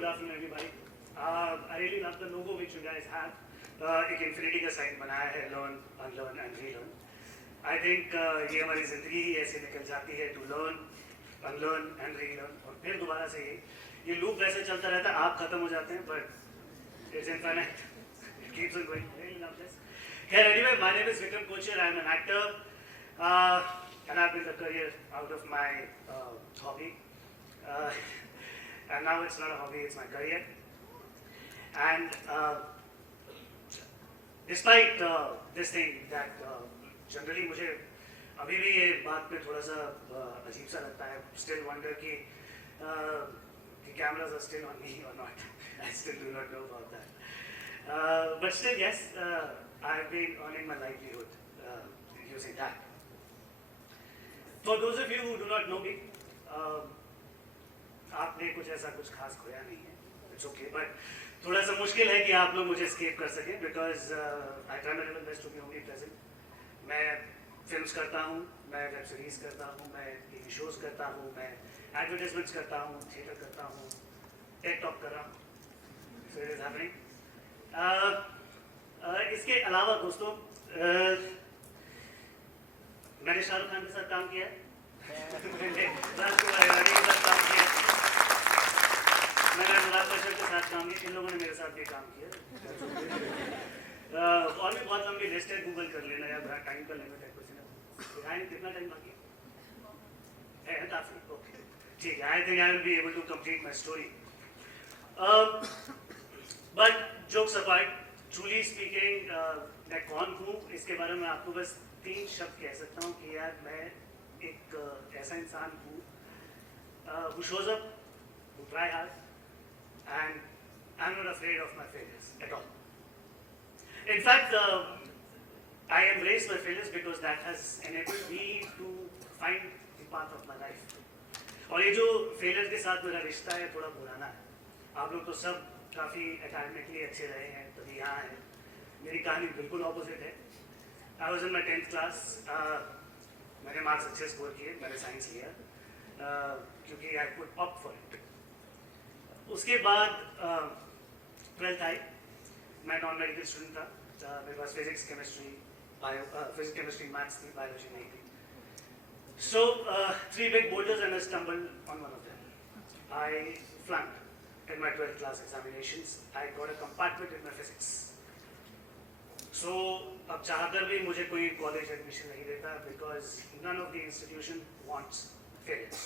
good afternoon everybody. I really love the logo which you guys have. एक infinity का sign बनाया है, learn, unlearn and relearn. I think ये हमारी ज़िंदगी ही ऐसे निकल जाती है to learn, unlearn and relearn और फिर दोबारा से ये loop वैसे चलता रहता है, आप खत्म हो जाते हैं but it's infinite. It keeps on going. Really love this. Yeah, anyway, my name is Vikram Kochhar. I am an actor and I've built a career out of my hobby. And now it's not a hobby, it's my career. And despite this thing that generally मुझे अभी भी ये बात पे थोड़ा सा अजीब सा लगता है, still wonder कि the cameras are still on me or not. I still do not know about that. But still, yes, I've been earning my livelihood using that. For those of you who do not know me, आपने कुछ खास खोया नहीं है, it's okay, but थोड़ा सा मुश्किल है कि आप लोग मुझे एस्केप कर सकें because I try my level best to be only present. मैं फिल्म्स करता हूँ, मैं वेब सीरीज करता हूँ, मैं टीवी शोज करता हूँ, मैं एडवर्टाइजमेंट्स करता हूँ, थिएटर करता हूँ, टेक टॉक कर रहा हूँ. So it is happening. इसके अलावा दोस्तों मैंने शाहरुख खान के साथ काम किया है, मैंने राजकुमार हिरानी के साथ काम किया, मैंने अनुराग कश्यप के साथ काम किया, इन लोगों ने मेरे साथ भी काम किया. और भी बहुत लंबी लिस्ट है, गूगल कर लेना यार, बड़ा टाइम का लिमिट है. कुछ ना कितना टाइम बाकी है काफी. ओके ठीक है. I think I will be able to complete my story. But jokes apart, truly speaking मैं कौन हूँ इसके बारे में आपको बस 3 शब्द कह सकता हूँ कि यार मैं एक ऐसा इंसान हूँ who shows up, who try hard, and I'm not afraid of my failures at all. In fact, I embrace my failures because that has enabled me to find the path of my life. और ये जो failures के साथ मेरा रिश्ता है थोड़ा पुराना है. आप लोग तो सब काफ़ी academically अच्छे रहे हैं, तभी यहाँ हैं. मेरी कहानी बिल्कुल opposite है. I was in my 10th class. मैंने मार्क्स अच्छे स्कोर किए, मैंने साइंस लिया क्योंकि I could opt for it. उसके बाद 12th आई, मैं नॉन मेडिकल स्टूडेंट था. मेरे पास फिजिक्स केमिस्ट्री मैथ्स थी, बायोलॉजी नहीं थी. सो 3 big boulders and I stumbled on one of them. I flunked in my 12th class examinations. I got a compartment in my physics. So अब चाहकर भी मुझे कोई कॉलेज एडमिशन नहीं देता because none of the institution wants failures.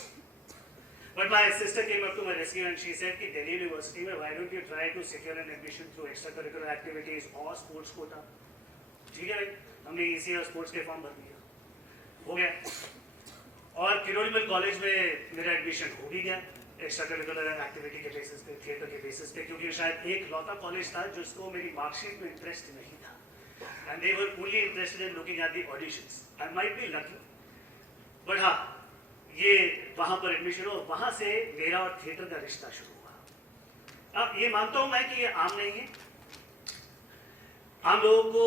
But my sister came up to my rescue and she said कि Delhi University में why don't you try to secure an admission through extracurricular activities or sports quota. ठीक है भाई, हमने इसी और sports के form भर दिया, हो गया. और किरोड़ीमल कॉलेज में मेरा एडमिशन हो भी गया एक्स्ट्रा करिकुलर एक्टिविटी के बेसिस पे, थिएटर के बेसिस पे, क्योंकि शायद एक लौता कॉलेज था जिसको मेरी मार्कशीट में इंटरेस्ट नहीं था. And they were only interested in looking at the auditions. I might be lucky, but हाँ, ये वहाँ पर एडमिशन हो, वहाँ से मेरा और थिएटर का रिश्ता शुरू हुआ. अब ये मानता हूँ मैं कि ये आम नहीं है. आम लोगों को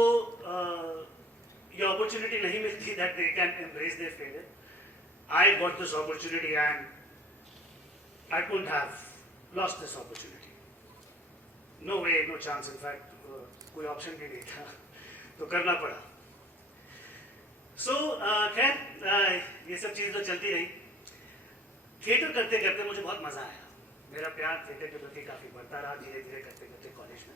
ये अपॉर्चुनिटी नहीं मिलती that they can embrace their failure. I got this opportunity and I couldn't have lost this opportunity. No way, no chance. In fact, कोई ऑप्शन भी नहीं था, तो करना पड़ा. सो खैर ये सब चीज़ तो चलती रही. थिएटर करते करते मुझे बहुत मज़ा आया. मेरा प्यार थिएटर के प्रति काफ़ी बढ़ता रहा धीरे धीरे करते करते कॉलेज में.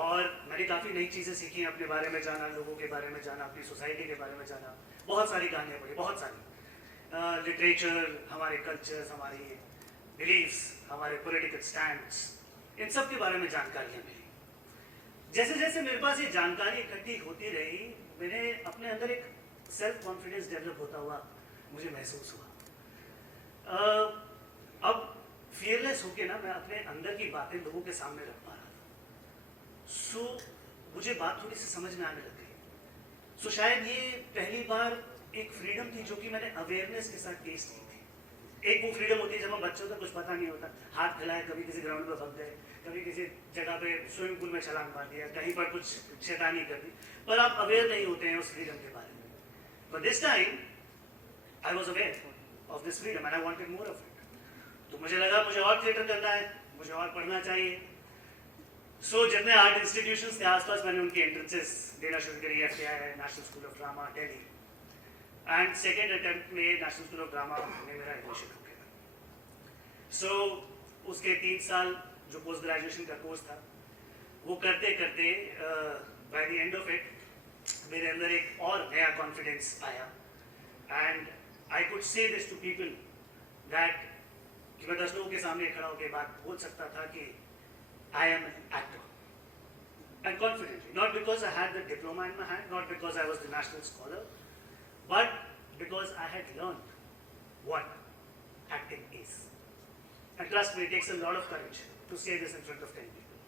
और मैंने काफ़ी नई चीज़ें सीखी, अपने बारे में जाना, लोगों के बारे में जाना, अपनी सोसाइटी के बारे में जाना. बहुत सारी कहानियाँ पढ़ी, बहुत सारी. लिटरेचर, हमारे कल्चर्स, हमारी बिलीव्स, हमारे पॉलिटिकल स्टैंड्स, इन सब के बारे में जानकारियाँ मिली. जैसे जैसे मेरे पास ये जानकारी इकट्ठी होती रही, मैंने अपने अंदर एक सेल्फ कॉन्फिडेंस डेवलप होता हुआ मुझे महसूस हुआ. अब फियरलेस होके ना मैं अपने अंदर की बातें लोगों के सामने रख पा रहा था. सो मुझे बात थोड़ी सी समझ में आने लग गई. सो शायद ये पहली बार एक फ्रीडम थी जो कि मैंने अवेयरनेस के साथ टेस्ट की थी. एक वो फ्रीडम होती है जब हम बच्चों को कुछ पता नहीं होता, हाथ फैलाए, कभी किसी ग्राउंड में भग गए, कभी किसी जगह पे स्विमिंग पूल में छलांग मार दिया, कहीं पर कुछ शैतानी कर दी, पर आप अवेयर नहीं होते हैं उस फ्रीडम के बारे में. But this time I was aware of this freedom and I wanted more of it. तो मुझे लगा मुझे और थिएटर करना है, मुझे और पढ़ना चाहिए। सो जितने आर्ट इंस्टीट्यूशंस थे आसपास मैंने उनकी एंट्रेंसेस देना शुरू करी। FTI, national school of drama Delhi, and second attempt में नेशनल स्कूल ऑफ ड्रामा में मेरा एडमिशन हो गया। सो उसके 3 साल जो पोस्ट ग्रेजुएशन का कोर्स था वो करते करते by the end of it मेरे अंदर एक और नया कॉन्फिडेंस आया, and I could say this to people that कि मैं 10 लोगों के सामने खड़ा होकर बात बोल सकता था कि I am an actor, and confidently, not because I had the diploma in my hand, not because I was the national scholar, but because I had learned what acting is. And trust me, it takes a lot of courage to say this in front of 10 people.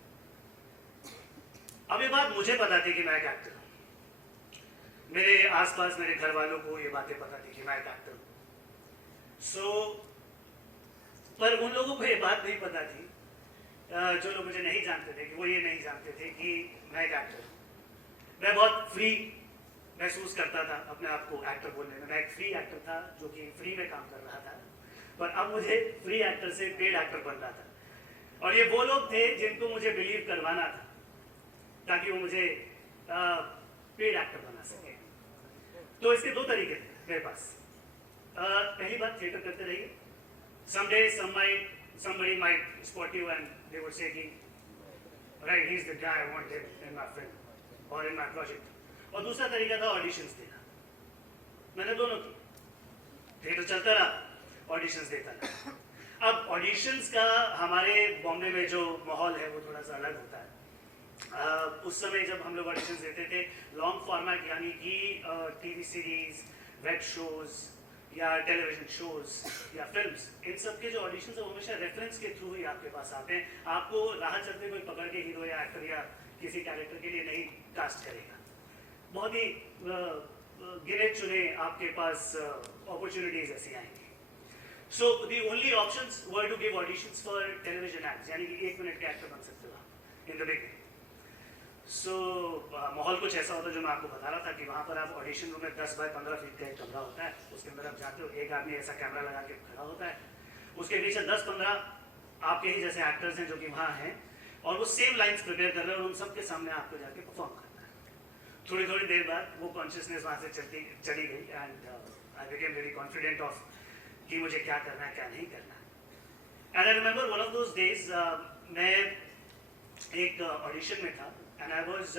अब ये बात मुझे पता थी कि मैं एक actor हूँ, मेरे आसपास मेरे घर वालों को ये बातें पता थी कि मैं एक एक्टर हूँ। सो पर उन लोगों को ये बात नहीं पता थी, जो लोग मुझे नहीं जानते थे, कि वो ये नहीं जानते थे कि मैं एक एक्टर हूँ। मैं बहुत फ्री महसूस करता था अपने आप को एक्टर बोलने में। मैं एक फ्री एक्टर था जो कि फ्री में काम कर रहा था, पर अब मुझे फ्री एक्टर से पेड एक्टर बनना था। और ये वो लोग थे जिनको मुझे बिलीव करवाना था ताकि वो मुझे पेड एक्टर बना सके। तो इसके 2 तरीके थे मेरे पास। पहली बात, थिएटर करते रहिए। Someday somebody might spot you and they would say, right, he's the guy I want in my film or in my project. और दूसरा तरीका था ऑडिशंस देना। मैंने दोनों की, थिएटर चलता रहा, ऑडिशंस देता रहा। अब ऑडिशंस का हमारे बॉम्बे में जो माहौल है वो थोड़ा सा अलग होता है। उस समय जब हम लोग ऑडिशंस देते थे, लॉन्ग फॉर्मेट यानी कि टीवी सीरीज, वेब शोज या टेलीविजन शोज या फिल्म्स, इन सब के जो ऑडिशंस है वो हमेशा रेफरेंस के थ्रू ही आपके पास आते हैं। आपको राह चलते कोई पकड़ के हीरो या एक्टर या किसी कैरेक्टर के लिए नहीं कास्ट करेगा। बहुत ही गिने चुने आपके पास अपॉर्चुनिटीज ऐसी आएंगी। So the only options were to give auditions for television acts, यानी कि 1 मिनट के एक्टर बन सकते हो आप इन द बिगिनिंग। सो माहौल कुछ ऐसा होता है जो मैं आपको बता रहा था कि वहाँ पर आप ऑडिशन रूम में 10 बाय 15 फीट का एक कमरा होता है, उसके अंदर आप जाते हो, एक आदमी ऐसा कैमरा लगा के खड़ा होता है, उसके पीछे 10-15 आपके ही जैसे एक्टर्स हैं जो कि वहाँ हैं और वो सेम लाइन्स प्रिपेयर कर रहे हैं और उन सबके सामने आपको जाके परफॉर्म करना है। थोड़ी थोड़ी देर बाद वो कॉन्शियसनेस वहाँ से चली गई and I became very confident of कि मुझे क्या करना है क्या नहीं करना है। And I remember one of those days, मैं एक ऑडिशन में था and I was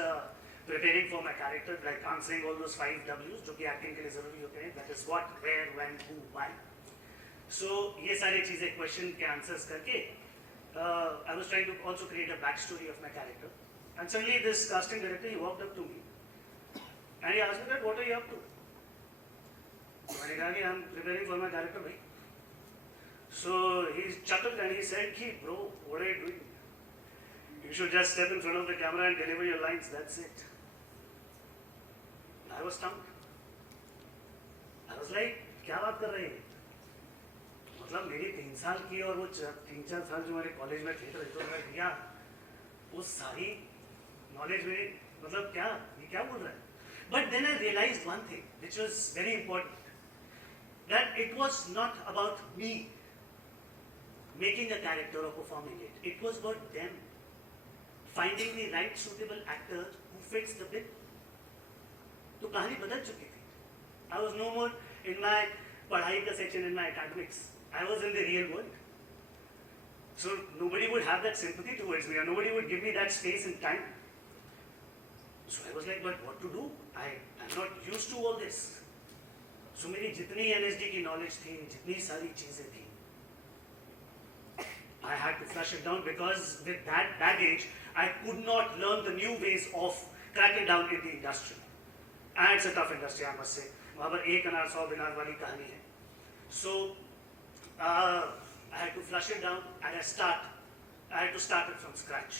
preparing for my character, like answering all those 5 W's जो कि एक्टिंग के लिए जरूरी होते हैं, that is what, where, when, who, why. So ये सारी चीजें क्वेश्चन के आंसर्स करके I was trying to also create a backstory of my character, and suddenly this casting director, he walked up to me and he asked me that what are you up to? मैंने कहा कि I'm preparing for my character भाई। So he chuckled and he said कि bro, what are you doing? You should just step in front of the camera and deliver your lines, that's it. I was stumped. I was like, क्या बात कर रहे हैं? मतलब मेरी 3 साल की और वो 3-4 साल जो मेरे कॉलेज में थिएटर तो मैं किया, वो सारी नॉलेज मेरी, मतलब क्या, ये क्या बोल रहा है? But then I realized one thing, which was very important, that it was not about me making a character or performing it. It was about them finding the right suitable actor who fits the bill. तो कहानी बदल चुकी थी। I was no more in my पढ़ाई का section in my academics. I was in the real world. So nobody would have that sympathy towards me, or nobody would give me that space and time. So I was like, but what to do? I'm not used to all this. So मेरी जितनी NSD की knowledge थी, जितनी सारी चीजें थी, I had to flush it down because with that baggage, I could not learn the new ways of cracking down in the industry. And it's a tough industry, I must say. वहाँ पर 1 अनार 100 बिनार वाली कहानी है। So I had to flush it down and I had to start it from scratch.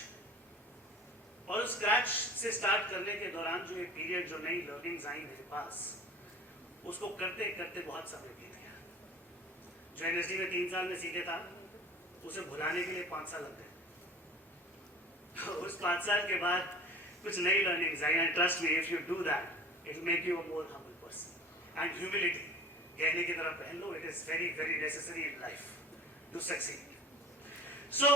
और scratch से start करने के दौरान जो ये period, जो नई learnings आई मेरे पास, उसको करते करते बहुत समय बीत गया। जो NSD में 3 साल में सीखे था, उसे भुलाने के लिए 5 साल लग गए। उस 5 साल के बाद कुछ नई लर्निंग्स आई, and trust me, if you do that it will make you a more humble person. And humility कहने की तरह पहन लो, it is very very necessary in life to succeed. So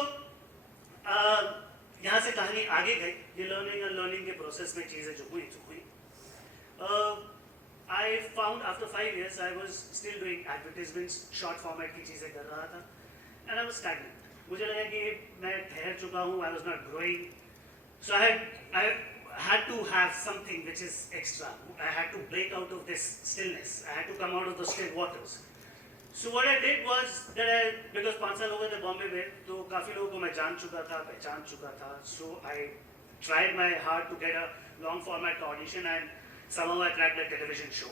यहाँ से कहानी आगे गई, ये लर्निंग एंड लर्निंग के प्रोसेस में चीज़ें जो हुई I found after 5 years I was still doing advertisements, short format की चीज़ें कर रहा था एंड आई वॉज स्टैग्नेंट। मुझे लगा कि मैं ठहर चुका हूँ, I was not growing, so I had to have something which is extra. I had to break out of this stillness. I had to come out of the still waters. So what I did was that because 5 साल हो गए थे बॉम्बे में, तो काफ़ी लोगों को मैं जान चुका था, पहचान चुका था. So I tried my hard to get a long format audition and somehow I cracked a television show.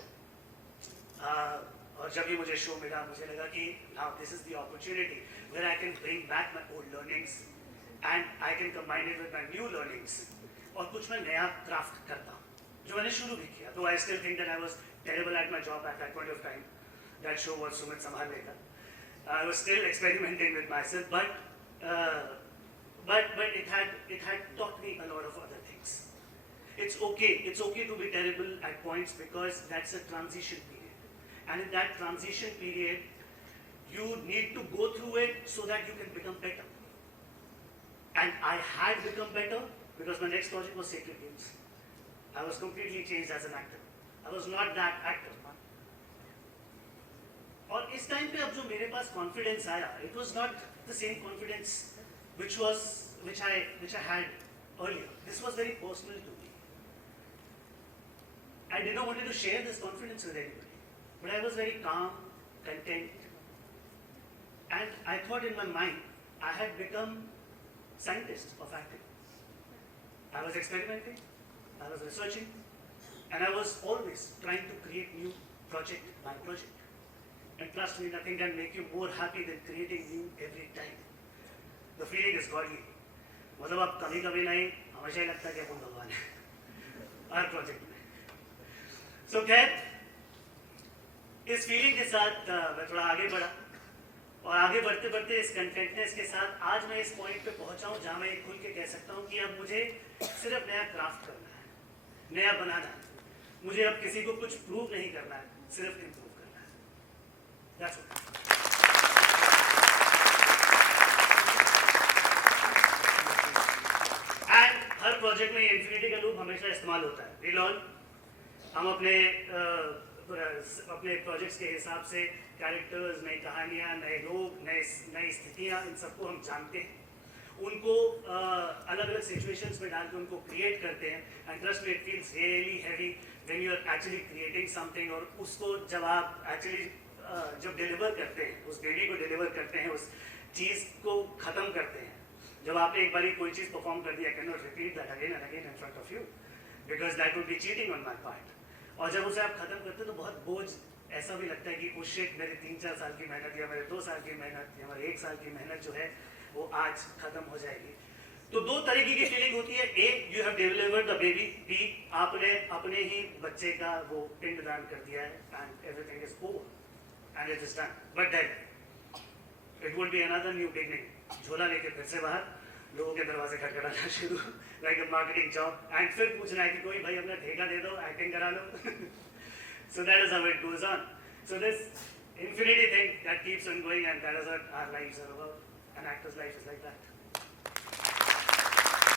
और जब भी मुझे शो मिला, मुझे लगा कि now this is the opportunity where I can bring back my old learnings and I can combine it with my new learnings. और कुछ मैं नया क्राफ्ट करता हूँ, जो मैंने शुरू भी किया. तो I still think that I was terrible at my job at that point of time. That show was Sumit संभाल लेगा. I was still experimenting with my self, but it had taught me a lot of other things. It's okay to be terrible at points because that's a transition period, and in that transition period you need to go through it so that you can become better. And I had become better because my next project was Sacred Games. I was completely changed as an actor. I was not that actor. और इस time पे अब जो मेरे पास confidence आया, it was not the same confidence which I had earlier. This was very personal to me. I did not want to share this confidence with anybody, but I was very calm, content, and I thought in my mind I had become scientist of acting. I was experimenting, I was researching, and I was always trying to create new project by project. And trust me, nothing can make you more happy than creating new every time. The feeling is godly. मतलब आप कभी कभी नहीं, हमेशा ही लगता है कि अपन भगवान है हर प्रोजेक्ट में. So खैर, इस फीलिंग के साथ मैं थोड़ा आगे बढ़ा, और आगे बढ़ते बढ़ते इस कंटेंटनेस के साथ आज मैं इस पॉइंट पे पहुंचा हूं जहां मैं खुल के कह सकता हूं कि अब मुझे सिर्फ नया क्राफ्ट करना है, नया बनाना है. मुझे अब किसी को कुछ प्रूव नहीं करना है, सिर्फ इम्प्रूव करना है. That's all. And her project में ये इन्फिनिटी का लूप हमेशा इस्तेमाल होता है. We learn, हम अपने प्रोजेक्ट्स के हिसाब से कैरेक्टर्स, नई कहानियाँ, नए लोग, नई स्थितियाँ, इन सबको हम जानते हैं. उनको अलग अलग सिचुएशंस में डाल के उनको क्रिएट करते हैं. And trust me, it feels really heavy when you are actually creating something. और उसको जब आप एक्चुअली जब डिलीवर करते हैं, उस बेबी को डिलीवर करते हैं, उस चीज़ को ख़त्म करते हैं. जब आपने एक बार कोई चीज़ परफॉर्म कर दिया, can not repeat that again and again in front of you because that would be cheating on my part. और जब उसे आप ख़त्म करते हैं तो बहुत बोझ ऐसा भी लगता है कि उस शिट, मेरी 3-4 साल की मेहनत या मेरे 2 साल की मेहनत या मेरे 1 साल की मेहनत जो है वो आज ख़त्म हो जाएगी. तो दो तरीके की फीलिंग होती है. A, you have delivered the baby. B, आपने अपने ही बच्चे का वो पिंडदान कर दिया है and everything is over and it is done. But then it would be another new beginning. झोला लेके फिर से बाहर, लोगों के दरवाजे खटखटाना शुरू, like a marketing job. And फिर पूछना है कि कोई भाई अपना ठेका दे दो, एक्टिंग करा लो. So that is how it goes on. So this infinity thing that keeps on going, and that is what our lives are about. An actor's life is like that.